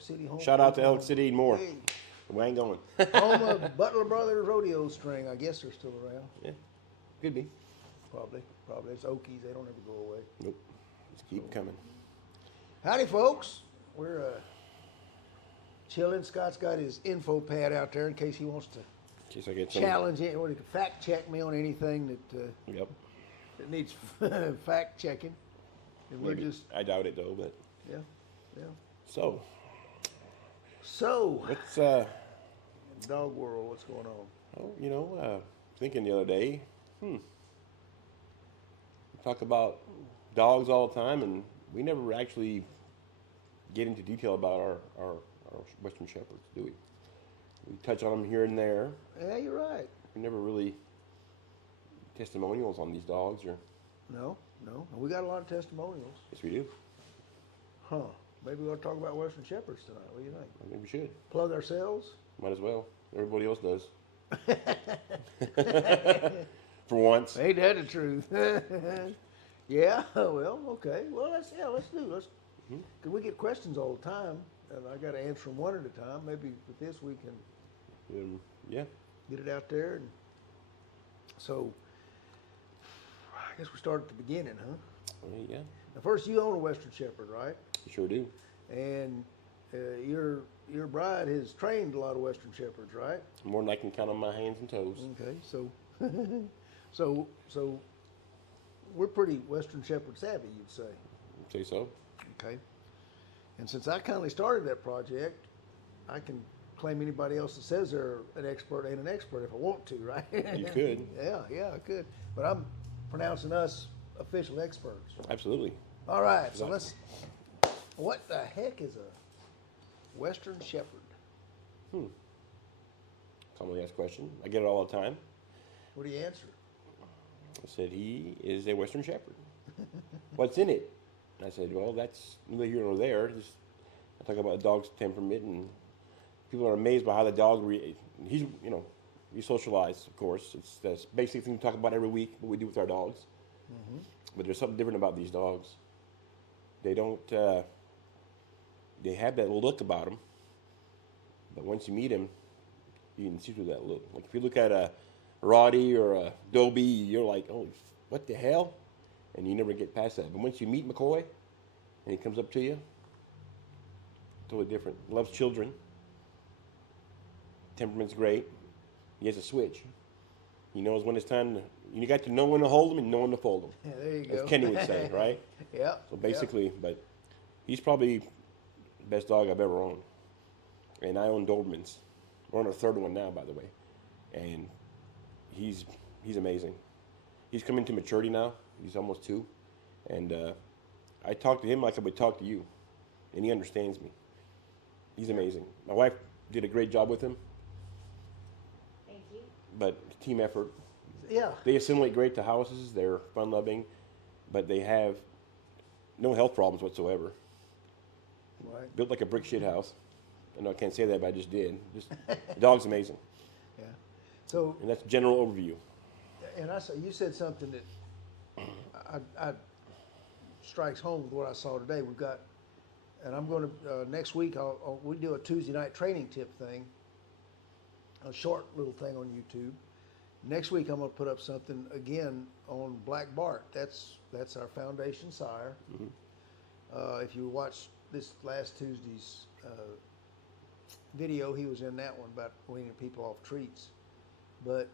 Elk City, home. Shout out to Elk City and more. Hey, We ain't going. home of Butler Brothers Rodeo String. I guess they're still around. Yeah, could be. Probably. It's Okies. They don't ever go away. Nope. Just keep coming. Howdy, folks. We're chilling. Scott's got his info pad out there in case he wants to In case I get some. challenge it or he can fact check me on anything Yep. that needs fact checking. And we're Maybe. just, I doubt it though, but yeah. so So, let's dog world, what's going on? thinking the other day, we talk about dogs all the time, and we never actually get into detail about our Western Shepherds, do we? We touch on them here and there. Yeah, you're right. We never really testimonials on these dogs, or No. We got a lot of testimonials. yes, we do. Huh. Maybe we ought to talk about Western Shepherds tonight. What do you think? I think we should. Plug ourselves? Might as well. Everybody else does. For once. Ain't that the truth? Yeah, well, okay. Well, let's do. Cause we get questions all the time, and I got to answer them one at a time. Maybe with this we can Yeah. get it out there. And so, I guess we start at the beginning, huh? Yeah. Now, first, you own a Western Shepherd, right? You sure do. And your bride has trained a lot of Western Shepherds, right? More than I can count on my hands and toes. Okay, so we're pretty Western Shepherd savvy, you'd say. Say so. Okay. And since I kindly started that project, I can claim anybody else that says they're an expert ain't an expert if I want to, right? You could. Yeah, I could. But I'm pronouncing us official experts. Absolutely. All right, so what the heck is a Western Shepherd? Commonly asked question. I get it all the time. What do you answer? I said, he is a Western Shepherd. What's in it? And I said, well, that's neither here nor there. Just, I talk about a dog's temperament, and people are amazed by how the dog he's socialized, of course. That's basic thing we talk about every week, what we do with our dogs. But there's something different about these dogs. They don't, they have that look about them. But once you meet them, you can see through that look. Like if you look at a Roddy or a Dobie, you're like, oh, what the hell? And you never get past that. But once you meet McCoy and he comes up to you, totally different. Loves children. Temperament's great. He has a switch. He knows when it's time to, you got to know when to hold him and know when to fold him. Yeah, there you go. As Kenny would say, right? Yeah. So basically, but he's probably the best dog I've ever owned. And I own Dobermans. We're on our third one now, by the way. And he's amazing. He's coming to maturity now. He's almost 2. And I talk to him like I would talk to you. And he understands me. He's amazing. My wife did a great job with him. Thank you. But team effort. Yeah. They assimilate great to houses. They're fun-loving. But they have no health problems whatsoever. Right. Built like a brick shit house. I know I can't say that, but I just did. The dog's amazing. Yeah. So, And that's general overview. and you said something that I strikes home with what I saw today. We've got, and I'm going to next week. We do a Tuesday night training tip thing, a short little thing on YouTube. Next week I'm going to put up something again on Black Bart. That's our foundation sire. If you watch this last Tuesday's video, he was in that one about weaning people off treats. But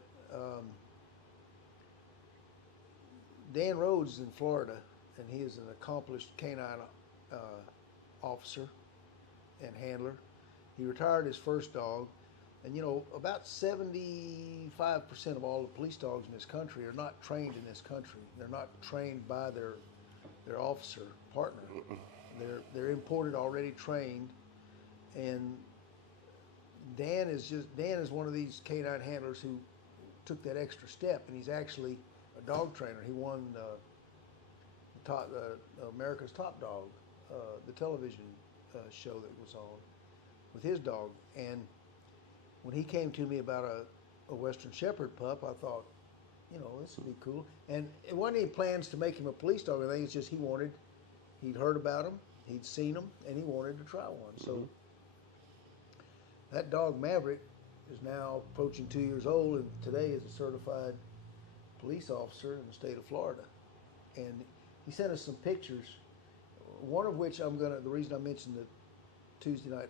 Dan Rhodes is in Florida, and he is an accomplished canine officer and handler. He retired his first dog, and about 75% of all the police dogs in this country are not trained in this country. They're not trained by their officer partner. They're imported already trained, and Dan is one of these canine handlers who took that extra step, and he's actually a dog trainer. He won America's Top Dog, the television show that was on with his dog. And when he came to me about a Western Shepherd pup, I thought, this would be cool. And it wasn't any plans to make him a police dog. I think it's just he'd heard about him, he'd seen them, and he wanted to try one. So That dog Maverick is now approaching 2 years old, and today is a certified police officer in the state of Florida. And he sent us some pictures. One of which the reason I mentioned the Tuesday night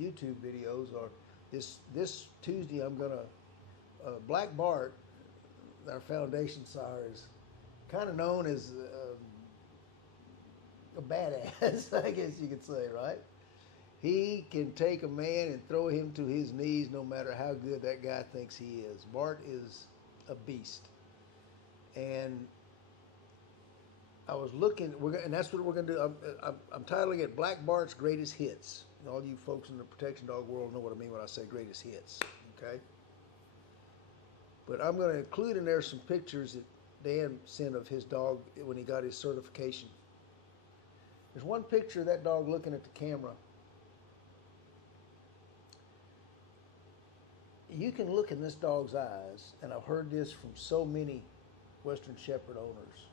YouTube videos are this Tuesday I'm gonna Black Bart, our foundation sire, is kind of known as a badass, I guess you could say, right? He can take a man and throw him to his knees no matter how good that guy thinks he is. Bart is a beast. And I was looking, and that's what we're going to do. I'm titling it Black Bart's Greatest Hits. And all you folks in the protection dog world know what I mean when I say greatest hits, okay? But I'm going to include in there some pictures that Dan sent of his dog when he got his certification. There's one picture of that dog looking at the camera. You can look in this dog's eyes, and I've heard this from so many Western Shepherd owners,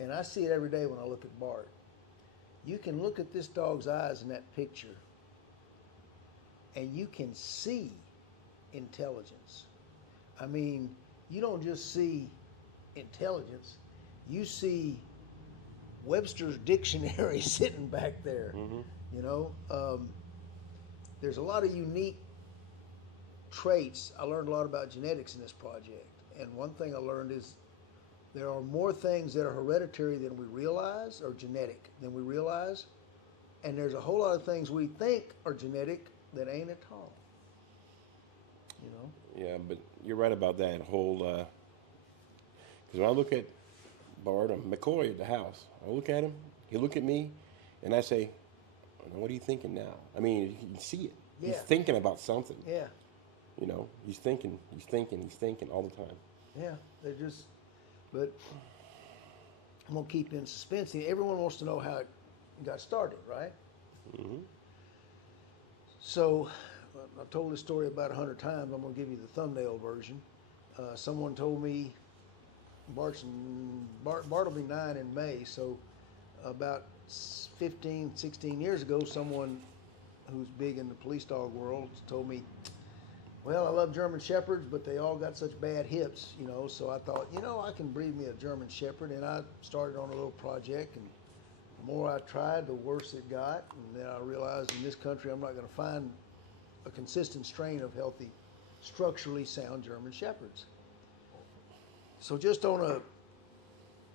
and I see it every day when I look at Bart. You can look at this dog's eyes in that picture, and you can see intelligence. I mean, you don't just see intelligence, you see Webster's dictionary sitting back there. Mm-hmm. You know, there's a lot of unique traits. I learned a lot about genetics in this project, and one thing I learned is there are more things that are hereditary than we realize, or genetic than we realize, and there's a whole lot of things we think are genetic that ain't at all. You know? Yeah, but you're right about that whole. Because when I look at Bart or McCoy at the house, I look at him, he look at me, and I say, "What are you thinking now?" I mean, you can see it. Yeah. He's thinking about something. Yeah. You know, he's thinking all the time. Yeah, they're just, but I'm going to keep you in suspense. Everyone wants to know how it got started, right? Mm-hmm. So, I told this story about 100 times. I'm going to give you the thumbnail version. Someone told me, Bart will be 9 in May, so about 15, 16 years ago, someone who's big in the police dog world told me, well, I love German Shepherds, but they all got such bad hips, you know, so I thought, I can breed me a German Shepherd, and I started on a little project, and the more I tried, the worse it got, and then I realized in this country I'm not going to find a consistent strain of healthy, structurally sound German Shepherds. So just on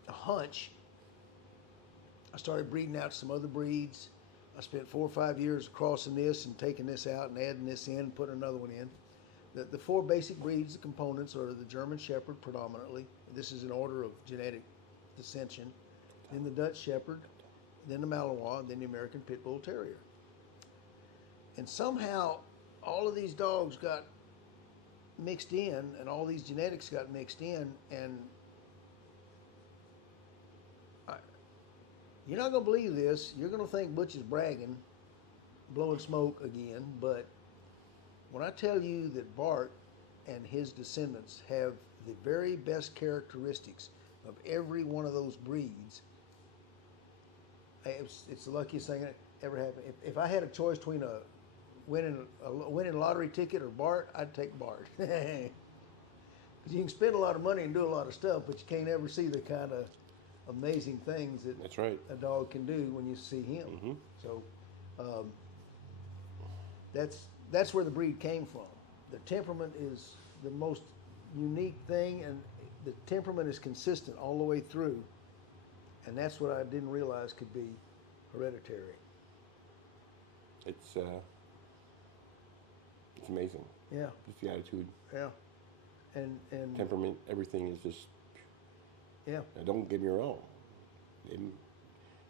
a hunch, I started breeding out some other breeds. I spent 4 or 5 years crossing this and taking this out and adding this in and putting another one in. The 4 basic breeds, the components, are the German Shepherd predominantly. This is in order of genetic dissension. Then the Dutch Shepherd, then the Malinois, and then the American Pit Bull Terrier. And somehow all of these dogs got mixed in, and all these genetics got mixed in, and you're not going to believe this. You're going to think Butch is bragging, blowing smoke again, but when I tell you that Bart and his descendants have the very best characteristics of every one of those breeds, it's the luckiest thing that ever happened. If I had a choice between a winning lottery ticket or Bart, I'd take Bart. Because you can spend a lot of money and do a lot of stuff, but you can't ever see the kind of amazing things that That's right. a dog can do when you see him. Mm-hmm. So that's where the breed came from. The temperament is the most unique thing, and the temperament is consistent all the way through, and that's what I didn't realize could be hereditary. It's amazing. Yeah, Just the attitude, yeah, and temperament, everything is just. yeah, Now, don't get me wrong.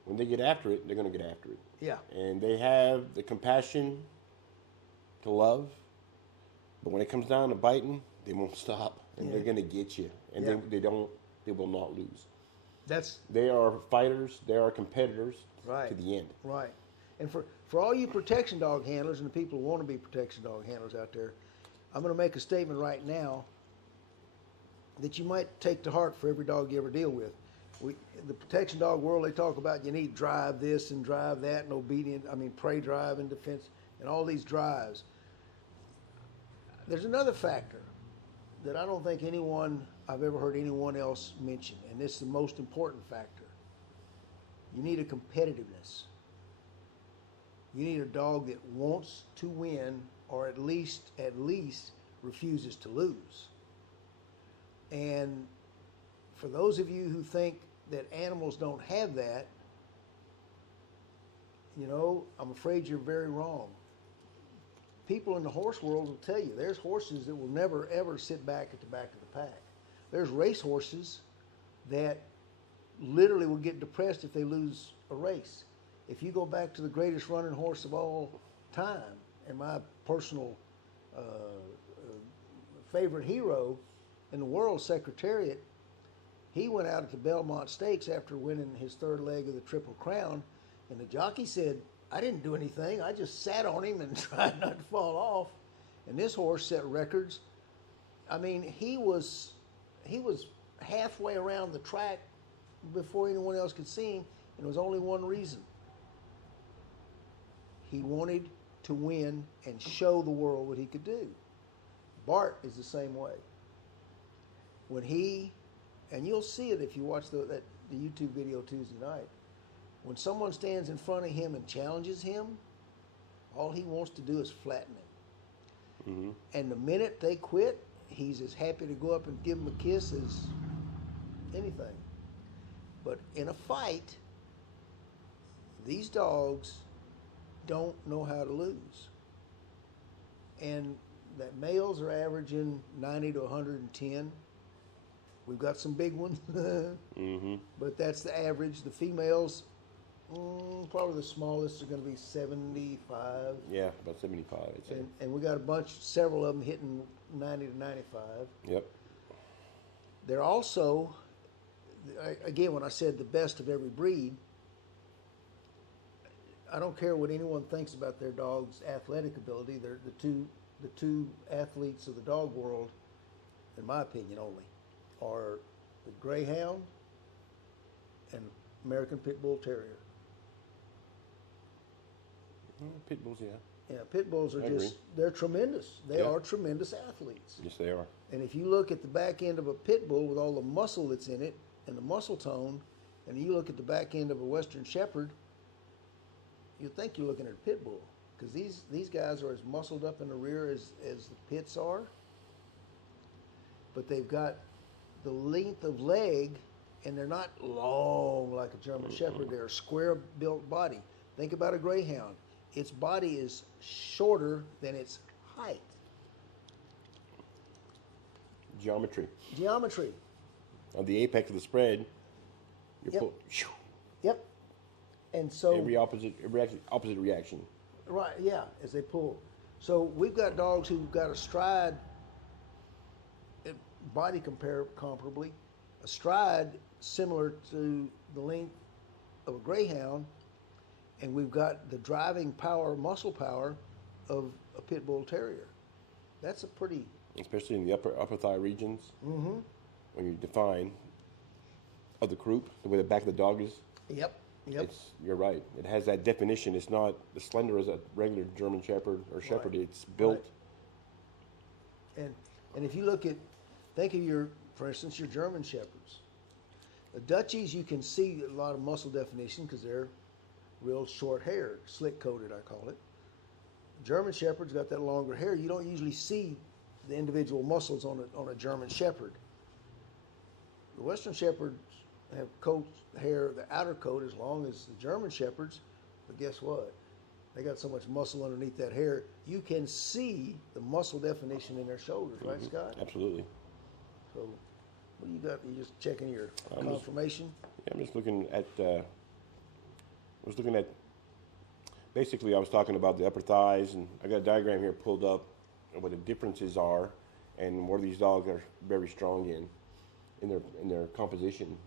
When they get after it, they're going to get after it. yeah, And they have the compassion to love, but when it comes down to biting, they won't stop, and Yeah. they're going to get you, and Yeah. they will not lose. that's They are fighters. They are competitors Right. to the end. right. And for all you protection dog handlers and the people who want to be protection dog handlers out there, I'm going to make a statement right now that you might take to heart for every dog you ever deal with. The protection dog world, they talk about you need drive this and drive that and prey drive and defense. and all these drives. There's another factor that I don't think I've ever heard anyone else mention, and this is the most important factor. You need a competitiveness. You need a dog that wants to win, or at least refuses to lose. And for those of you who think that animals don't have that, I'm afraid you're very wrong. People in the horse world will tell you there's horses that will never ever sit back at the back of the pack. There's race horses that literally will get depressed if they lose a race. If you go back to the greatest running horse of all time, and my personal favorite hero in the world, Secretariat, he went out at the Belmont Stakes after winning his third leg of the Triple Crown, and the jockey said, I didn't do anything. I just sat on him and tried not to fall off. And this horse set records. I mean, he was halfway around the track before anyone else could see him, and it was only one reason. He wanted to win and show the world what he could do. Bart is the same way. When and you'll see it if you watch the YouTube video Tuesday night, when someone stands in front of him and challenges him, all he wants to do is flatten him. Mm-hmm. And the minute they quit, he's as happy to go up and give them a kiss as anything. But in a fight, these dogs don't know how to lose. And that males are averaging 90 to 110. We've got some big ones, mm-hmm. But that's the average. The females, probably the smallest are going to be 75. Yeah, about 75, I'd say. And we got several of them hitting 90 to 95. Yep. They're also, again, when I said the best of every breed, I don't care what anyone thinks about their dog's athletic ability. They're the two athletes of the dog world, in my opinion only, are the Greyhound and American Pit Bull Terrier. Pit Bulls, yeah. Yeah, Pit Bulls are they're tremendous. They are tremendous athletes. Yes, they are. And if you look at the back end of a Pit Bull with all the muscle that's in it and the muscle tone, and you look at the back end of a Western Shepherd, you'd think you're looking at a Pit Bull, because these guys are as muscled up in the rear as the pits are, but they've got the length of leg, and they're not long like a German Shepherd. They're a square-built body. Think about a Greyhound. Its body is shorter than its height. Geometry. On the apex of the spread, you're Yep. And so every opposite reaction. Right, yeah, as they pull. So we've got dogs who've got a stride, body comparably, a stride similar to the length of a Greyhound, and we've got the driving power, muscle power of a Pit Bull Terrier. That's a pretty... Especially in the upper thigh regions, mm-hmm. When you define of the croup, the way the back of the dog is. Yep. You're right. It has that definition. It's not as slender as a regular German Shepherd or Shepherd. Right. It's built. Right. And if you think of for instance, your German Shepherds. The Dutchies, you can see a lot of muscle definition because they're real short haired, slick coated, I call it. German Shepherd's got that longer hair. You don't usually see the individual muscles on a German Shepherd. The Western Shepherds have hair, the outer coat as long as the German Shepherds, but guess what? They got so much muscle underneath that hair, you can see the muscle definition in their shoulders, right, Scott? Absolutely. So, what do you got? You just checking your confirmation? I'm just looking at. Basically, I was talking about the upper thighs, and I got a diagram here pulled up, and what the differences are, and what these dogs are very strong in their composition.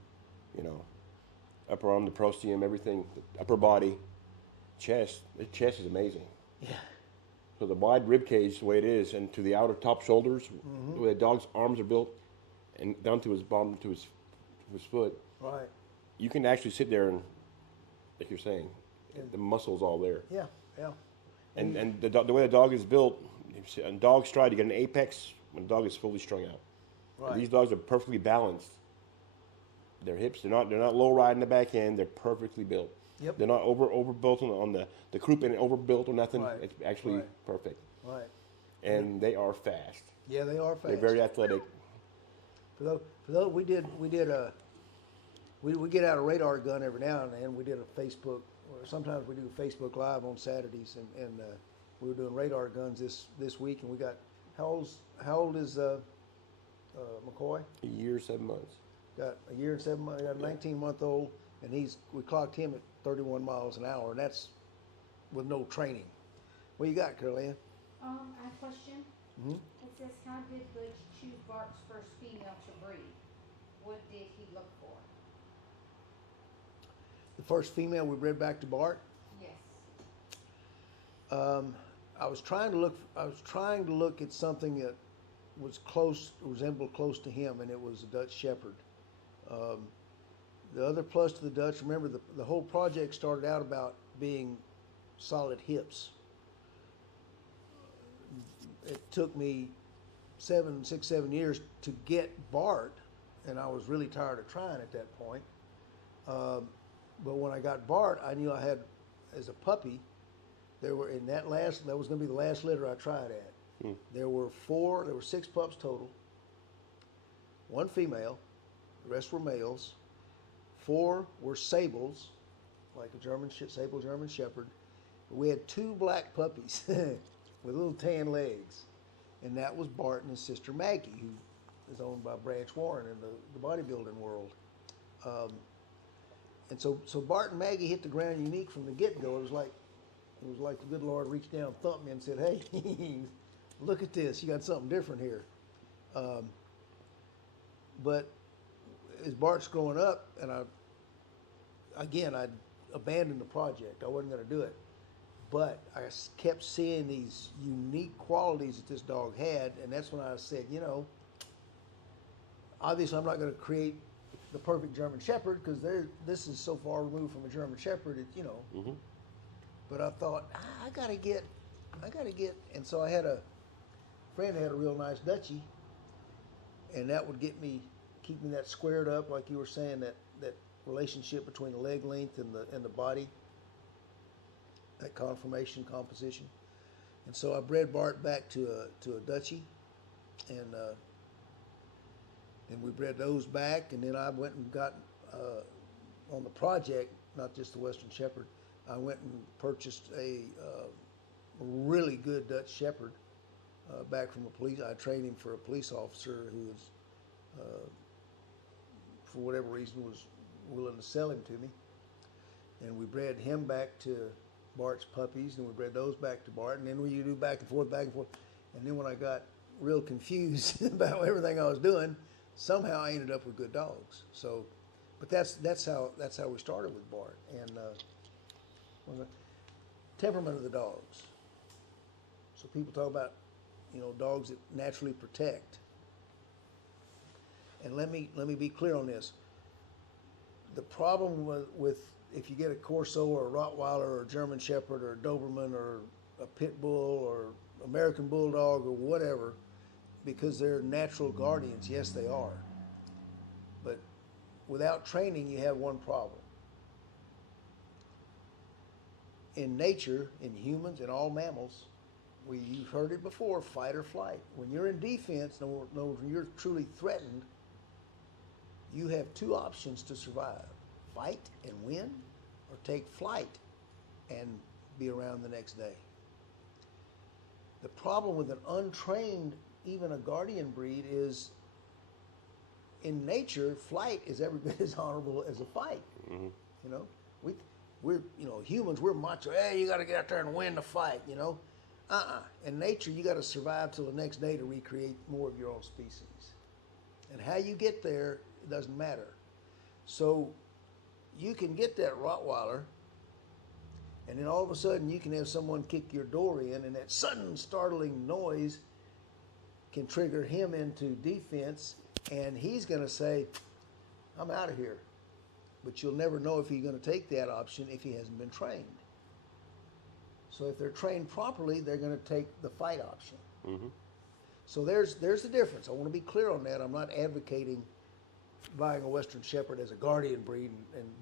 Upper arm, the prostium, everything, the upper body, chest. The chest is amazing. Yeah. So the wide rib cage, the way it is, and to the outer top shoulders, mm-hmm. the way the dog's arms are built, and down to his bottom, to his foot. Right. You can actually sit there and, like you're saying, the muscle's all there. Yeah. And the way the dog is built, on dog stride, you get an apex when the dog is fully strung out. Right. These dogs are perfectly balanced. Their hips, they're not low riding the back end. They're perfectly built. Yep. They're not overbuilt on the croup and overbuilt or nothing. Right. It's actually Right. perfect. Right. And they are fast. Yeah, they are fast. They're very athletic. For those, we get out a radar gun every now and then. We did a Facebook, or sometimes we do Facebook Live on Saturdays, and we were doing radar guns this week, and we got how old is McCoy? A year, 7 months. Got a year and 7 months. Got a 19-month-old, and we clocked him at 31 miles an hour, and that's with no training. What you got, Carolyn? I have a question. Mm-hmm. It says, how did Butch choose Bart's first female to breed? What did he look for? The first female we bred back to Bart. Yes. I was trying to look at something that resembled close to him, and it was a Dutch Shepherd. The other plus to the Dutch, remember the whole project started out about being solid hips. It took me 7 years to get Bart, and I was really tired of trying at that point. But when I got Bart, I knew I had, as a puppy, that was going to be the last litter I tried at. There were 6 pups total, 1 female, the rest were males, 4 were sables, like a sable German Shepherd. We had 2 black puppies with little tan legs, and that was Bart and his sister Maggie, who is owned by Branch Warren in the bodybuilding world. And so Bart and Maggie hit the ground unique from the get-go. It was like the good Lord reached down, thumped me, and said, "Hey, look at this. You got something different here." But as Bart's growing up, and I abandoned the project. I wasn't going to do it. But I kept seeing these unique qualities that this dog had, and that's when I said, obviously I'm not going to create the perfect German Shepherd because this is so far removed from a German Shepherd, Mm-hmm. But I thought I gotta get, and so I had a friend who had a real nice Dutchie, and that would keep me that squared up, like you were saying, that relationship between the leg length and the body, that conformation, composition. And so I bred Bart back to a Dutchie, and we bred those back, and then I went and got on the project, not just the Western Shepherd. I went and purchased a really good Dutch Shepherd back from a police. I trained him for a police officer who was, for whatever reason, was willing to sell him to me. And we bred him back to Bart's puppies, and we bred those back to Bart. And then we do back and forth. And then when I got real confused about everything I was doing, somehow I ended up with good dogs. So, but that's how we started with Bart. And the temperament of the dogs. So people talk about, dogs that naturally protect. And let me be clear on this. The problem with if you get a Corso or a Rottweiler or a German Shepherd or a Doberman or a Pit Bull or American Bulldog or whatever, because they're natural guardians, yes they are. But without training, you have one problem. In nature, in humans, in all mammals, you've heard it before, fight or flight. When you're in defense, when you're truly threatened, you have 2 options to survive: fight and win, or take flight and be around the next day. The problem with an untrained, even a guardian breed, is in nature, flight is every bit as honorable as a fight. Mm-hmm. We're humans, we're macho. Hey, you got to get out there and win the fight, In nature, you got to survive till the next day to recreate more of your own species. And how you get there, it doesn't matter. So you can get that Rottweiler, and then all of a sudden you can have someone kick your door in, and that sudden startling noise can trigger him into defense, and he's going to say, "I'm out of here." But you'll never know if he's going to take that option if he hasn't been trained. So if they're trained properly, they're going to take the fight option. Mm-hmm. So there's the difference. I want to be clear on that. I'm not advocating buying a Western Shepherd as a guardian breed,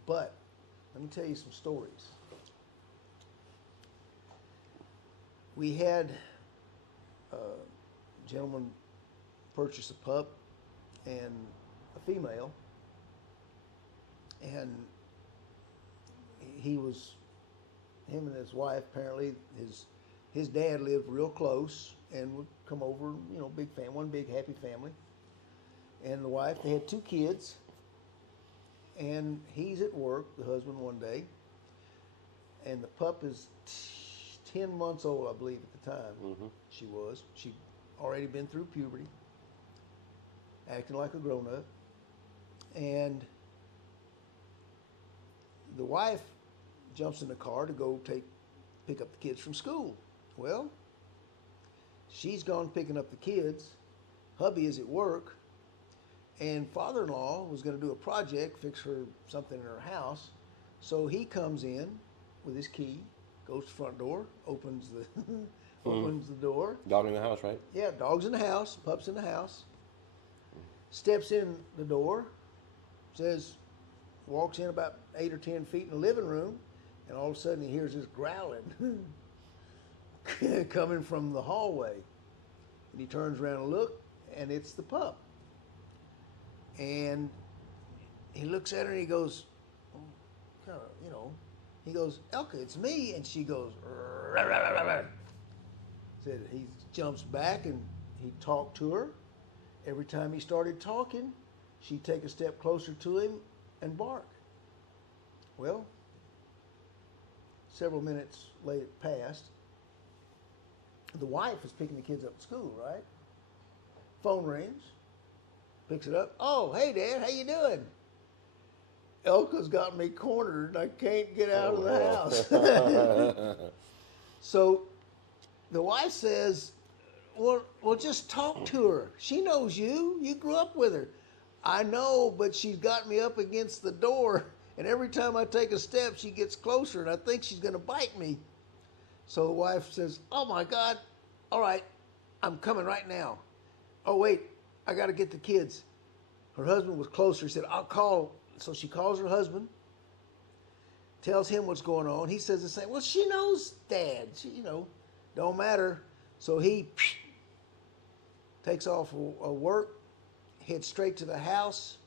but let me tell you some stories. We had a gentleman purchase a pup and a female, and him and his wife, apparently his dad lived real close and would come over, big family, one big happy family. And the wife, they had 2 kids, and he's at work, the husband, one day, and the pup is 10 months old, I believe, at the time. Mm-hmm. She'd already been through puberty, acting like a grown-up, and the wife jumps in the car to go pick up the kids from school. Well, she's gone picking up the kids. Hubby is at work, and father-in-law was going to do a project, fix her something in her house. So he comes in with his key, goes to the front door, opens the door. Dog in the house, right? Yeah, dog's in the house, pup's in the house. Steps in the door, walks in about 8 or 10 feet in the living room, and all of a sudden he hears this growling coming from the hallway. And he turns around and looks, and it's the pup. And he looks at her and he goes, he goes, "Elka, it's me." And she goes, "Rah, rah, rah, rah, rah." Said he jumps back and he talked to her. Every time he started talking, she'd take a step closer to him and bark. Well, several minutes later passed. The wife is picking the kids up at school, right? Phone rings. Picks it up. "Oh, hey, Dad, how you doing?" "Elka's got me cornered. I can't get out of the house." So the wife says, well, just talk to her. She knows you. You grew up with her." "I know, but she's got me up against the door, and every time I take a step, she gets closer, and I think she's going to bite me." So the wife says, "Oh, my God. All right, I'm coming right now. Oh, wait, I got to get the kids." Her husband was closer. He said, "I'll call." So she calls her husband, tells him what's going on. He says the same. "Well, she knows Dad. She, don't matter." So he takes off work, heads straight to the house,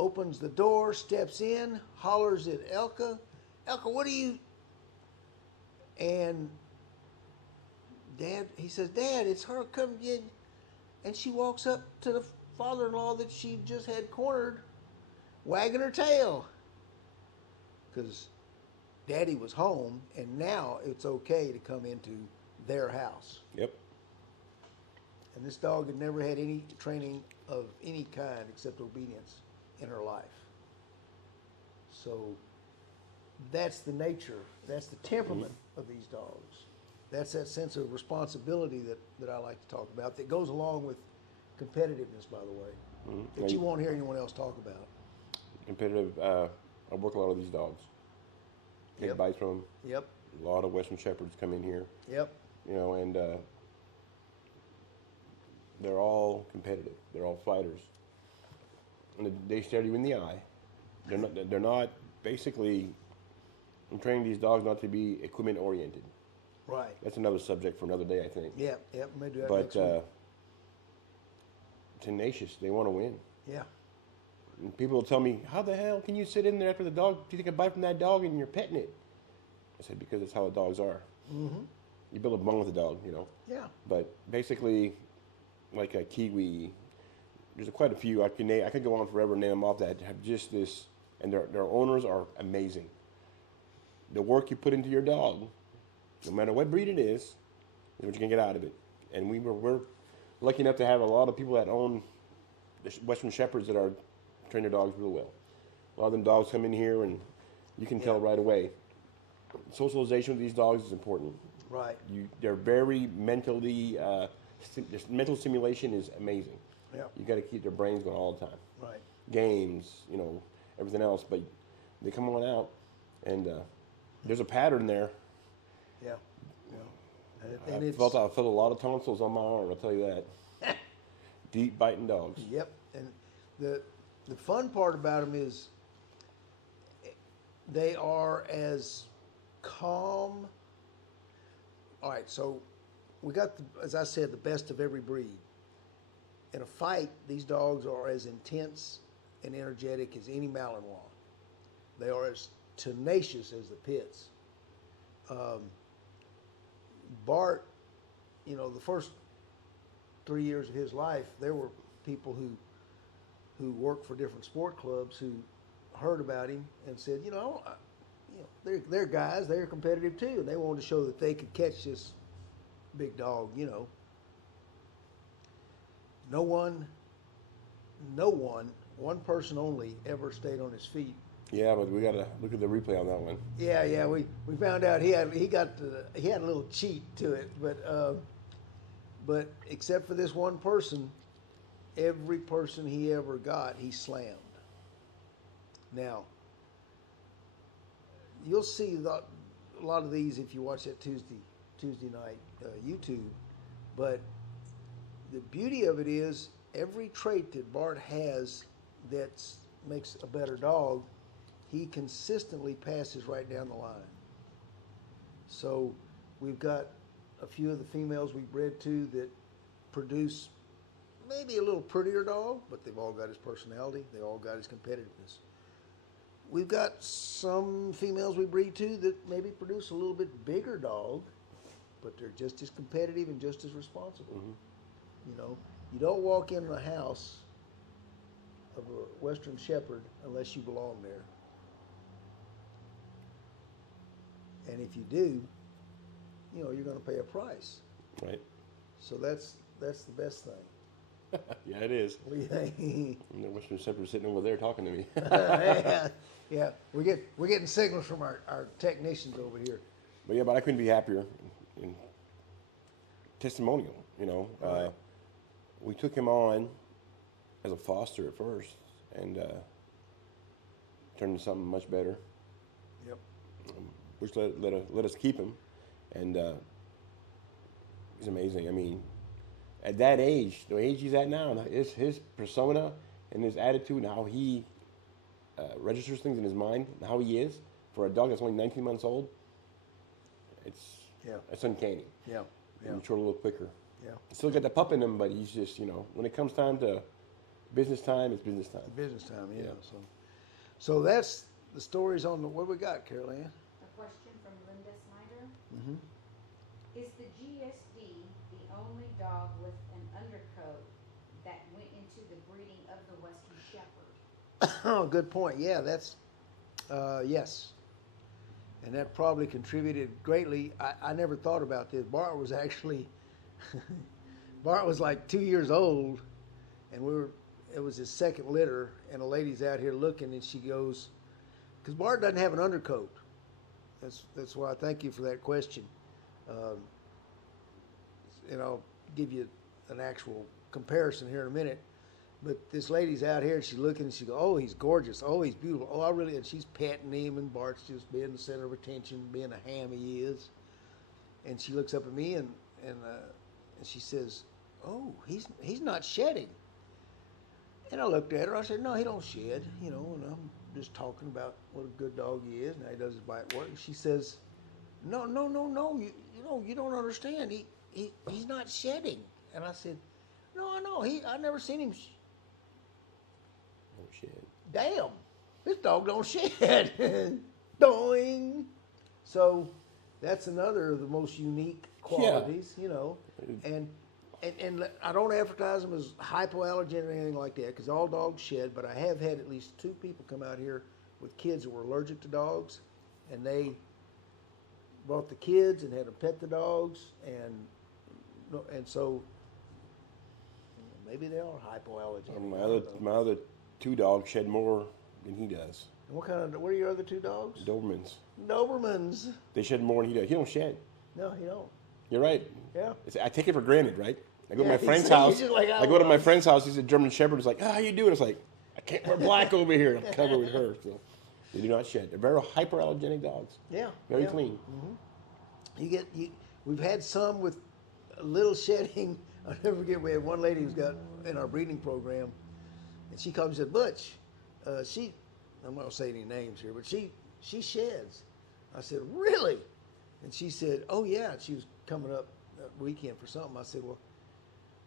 opens the door, steps in, hollers at Elka. "Elka, what are you?" And he says, "Dad, it's her. Come in." And she walks up to the father-in-law that she just had cornered, wagging her tail. Because Daddy was home, and now it's okay to come into their house. Yep. And this dog had never had any training of any kind except obedience in her life. So that's the nature, that's the temperament of these dogs. That's that sense of responsibility that I like to talk about that goes along with competitiveness, by the way, that you won't hear anyone else talk about. Competitive. I work a lot of these dogs. Take Yep. bites from them. Yep, A lot of Western Shepherds come in here, yep, and they're all competitive. They're all fighters, and they stare you in the eye. They're not. Basically, I'm training these dogs not to be equipment oriented. right. That's another subject for another day, I think. Yep, maybe do that But next week. tenacious. They want to win. Yeah, And people will tell me, "How the hell can you sit in there after the dog? Do you take a bite from that dog and you're petting it?" I said, "Because that's how the dogs are. mm-hmm. You build a bond with the dog, Yeah, But basically, like a Kiwi, there's quite a few. I could go on forever and name them off that have just this, and their owners are amazing. The work you put into your dog, no matter what breed it is what you can get out of it. And we're lucky enough to have a lot of people that own the Western Shepherds that are train their dogs real well. A lot of them dogs come in here and you can tell right away. Socialization with these dogs is important. right. They're very mentally, mental stimulation is amazing. Yeah, You got to keep their brains going all the time. right. Games, everything else, but they come on out and there's a pattern there. Yeah. And I felt a lot of tonsils on my arm. I'll tell you that. Deep biting dogs. Yep. And the fun part about them is they are as calm. All right, so we got, as I said, the best of every breed. In a fight, these dogs are as intense and energetic as any Malinois. They are as tenacious as the pits. Bart, the first 3 years of his life, there were people who worked for different sport clubs who heard about him and said, they're guys, they're competitive too, and they wanted to show that they could catch this big dog. No one, one person only ever stayed on his feet. Yeah, but we got to look at the replay on that one. Yeah, we found out he had a little cheat to it, but except for this one person, every person he ever got, he slammed. Now, you'll see a lot of these if you watch that Tuesday night YouTube, but the beauty of it is every trait that Bart has that makes a better dog, he consistently passes right down the line. So we've got a few of the females we bred to that produce maybe a little prettier dog, but they've all got his personality. They all got his competitiveness. We've got some females we breed to that maybe produce a little bit bigger dog, but they're just as competitive and just as responsible. Mm-hmm. You don't walk in the house of a Western Shepherd unless you belong there. And if you do, you're going to pay a price. Right. So that's the best thing. Yeah, it is. What do you think? And the Western Shepherd sitting over there talking to me. yeah. We're getting signals from our technicians over here. But I couldn't be happier. In testimonial, Right. We took him on as a foster at first, and turned into something much better. Yep. Which let us keep him, and he's amazing. I mean, at that age, the age he's at now, his persona and his attitude and how he registers things in his mind, and how he is for a dog that's only 19 months old, it's uncanny. Yeah. He matured a little quicker. Yeah. Still got the pup in him, but he's just, when it comes time to business time, it's business time. Business time, yeah. Yeah. So that's the stories on what we got, Carol Ann. A question from Linda Snyder. Mm-hmm. Is the GSD the only dog with an undercoat that went into the breeding of the Western Shepherd? Oh, good point. Yeah, that's yes. And that probably contributed greatly. I never thought about this. Bart was actually, Bart was like 2 years old, and it was his second litter, and a lady's out here looking, and she goes, because Bart doesn't have an undercoat. That's why I thank you for that question. And I'll give you an actual comparison here in a minute. But this lady's out here, and she's looking, and she goes, "Oh, he's gorgeous. Oh, he's beautiful. Oh, I really," and she's petting him, and Bart's just being the center of attention, being a ham he is. And she looks up at me, and she says, "Oh, he's not shedding." And I looked at her. I said, "No, he don't shed, And I'm just talking about what a good dog he is, and how he does his bite work." And she says, "No. You don't understand. He's not shedding." And I said, "No, I know. I never seen him." Oh, shit. Damn, this dog don't shed. Doing. So that's another of the most unique qualities, And I don't advertise them as hypoallergenic or anything like that, because all dogs shed. But I have had at least 2 people come out here with kids that were allergic to dogs, and they brought the kids and had them pet the dogs, and so maybe they are hypoallergenic. My other 2 dogs shed more than he does. And what are your other 2 dogs? Dobermans. Dobermans. They shed more than he does. He don't shed. No, he don't. You're right. Yeah. I take it for granted, right? I go to Yeah, my friend's he's house. just like I go to my friend's house. He's a German Shepherd. He's like, "Oh, how you doing?" It's like, I can't wear black over here. I'm covered with her. So they do not shed. They're very hyperallergenic dogs. Yeah. Very yeah. clean. We've had some with a little shedding. I'll never forget. We had one lady who's got in our breeding program, and she called me and said, "Butch, I'm not gonna say any names here, but she sheds." I said, "Really?" And she said, "Oh yeah." She was coming up that weekend for something. I said, "Well,"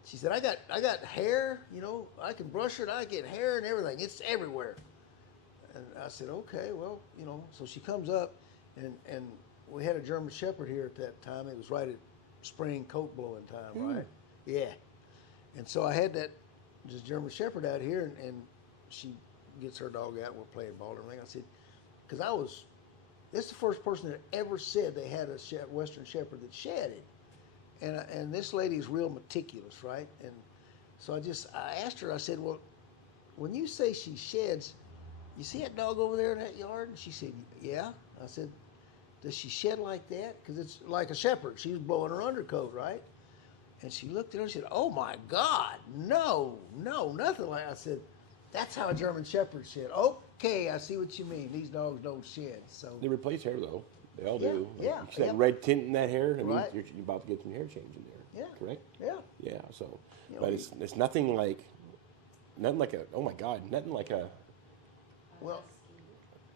she said, I got hair. You know, I can brush it. I get hair and everything. It's everywhere." And I said, "Okay, well, you know." So she comes up, and we had a German Shepherd here at that time. It was right at spring coat blowing time, right? Yeah. And so I had this German Shepherd out here, and she gets her dog out, and we're playing ball and everything. I said, because this is the first person that ever said they had a Western Shepherd that shedded. And this lady's real meticulous, right? And so I asked her, I said, "Well, when you say she sheds, you see that dog over there in that yard?" And she said, "Yeah." I said, "Does she shed like that? Because it's like a shepherd. She was blowing her undercoat, right?" And she looked at her and said, "Oh my God, no, nothing like." I said, "That's how a German Shepherd shed." Okay, I see what you mean. These dogs don't shed. So They replace hair though. They all do. Yeah, You see that yeah. red tint in that hair? That Right. means you're about to get some hair change in there. Yeah. Correct? Yeah. Yeah. So, You know, but it's nothing like a. Oh my God! Nothing like a. Well,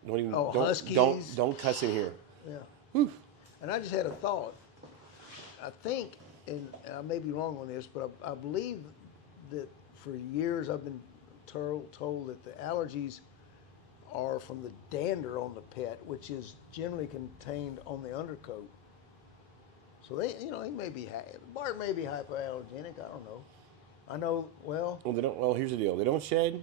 Don't even. Oh, don't, Huskies. Don't cuss in here. yeah. And I just had a thought. I think, and I may be wrong on this, but I believe that for years I've been told that the allergies are from the dander on the pet, which is generally contained on the undercoat. So he may be Bart may be hypoallergenic. I don't know. I know. Well, Well, they don't. Well, here's the deal. They don't shed,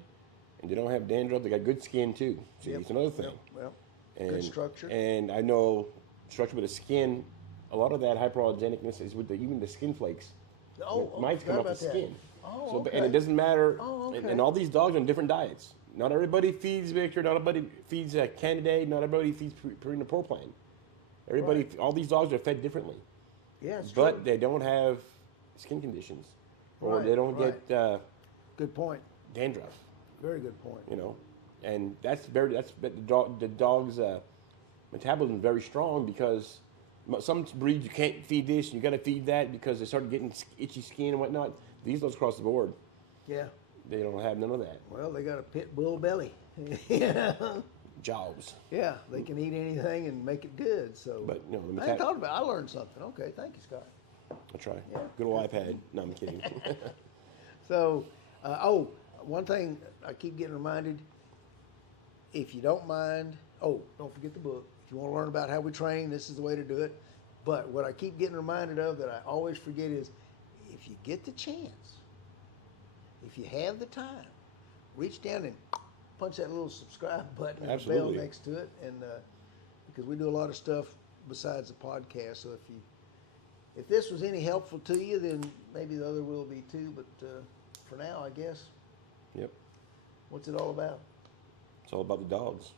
and they don't have dandruff. They got good skin too. See, Yep, it's another thing. Yep. And, Good structure. And I know structure with the skin. A lot of that hyperallergenicness is with even the skin flakes. Mites come off the skin. Oh, So, okay. and it doesn't matter. Oh, okay. And all these dogs are on different diets. Not everybody feeds Victor. Not everybody feeds Candidate. Not everybody feeds Purina Pro Plan. Everybody, Right. all these dogs are fed differently. Yeah, it's But true. they don't have skin conditions, or Right, they don't right. get Good point. dandruff. Very good point. You know, and that's the dog's metabolism is very strong because some breeds you can't feed this and you got to feed that because they start getting itchy skin and whatnot. These dogs across the board, Yeah. they don't have none of that. Well, they got a pit bull belly. Yeah. Jaws. Yeah, they can eat anything and make it good. So, But, you know, the I hadn't thought about it. I learned something. Okay, thank you, Scott. I'll try. Yeah. Good old iPad. No, I'm kidding. So, one thing I keep getting reminded, if you don't mind, don't forget the book. If you want to learn about how we train, this is the way to do it. But what I keep getting reminded of that I always forget is, if you get the chance, if you have the time, reach down and punch that little subscribe button and the bell Absolutely. next to it, and because we do a lot of stuff besides the podcast. So if this was any helpful to you, then maybe the other will be too. But for now, I guess, Yep. what's it all about? It's all about the dogs.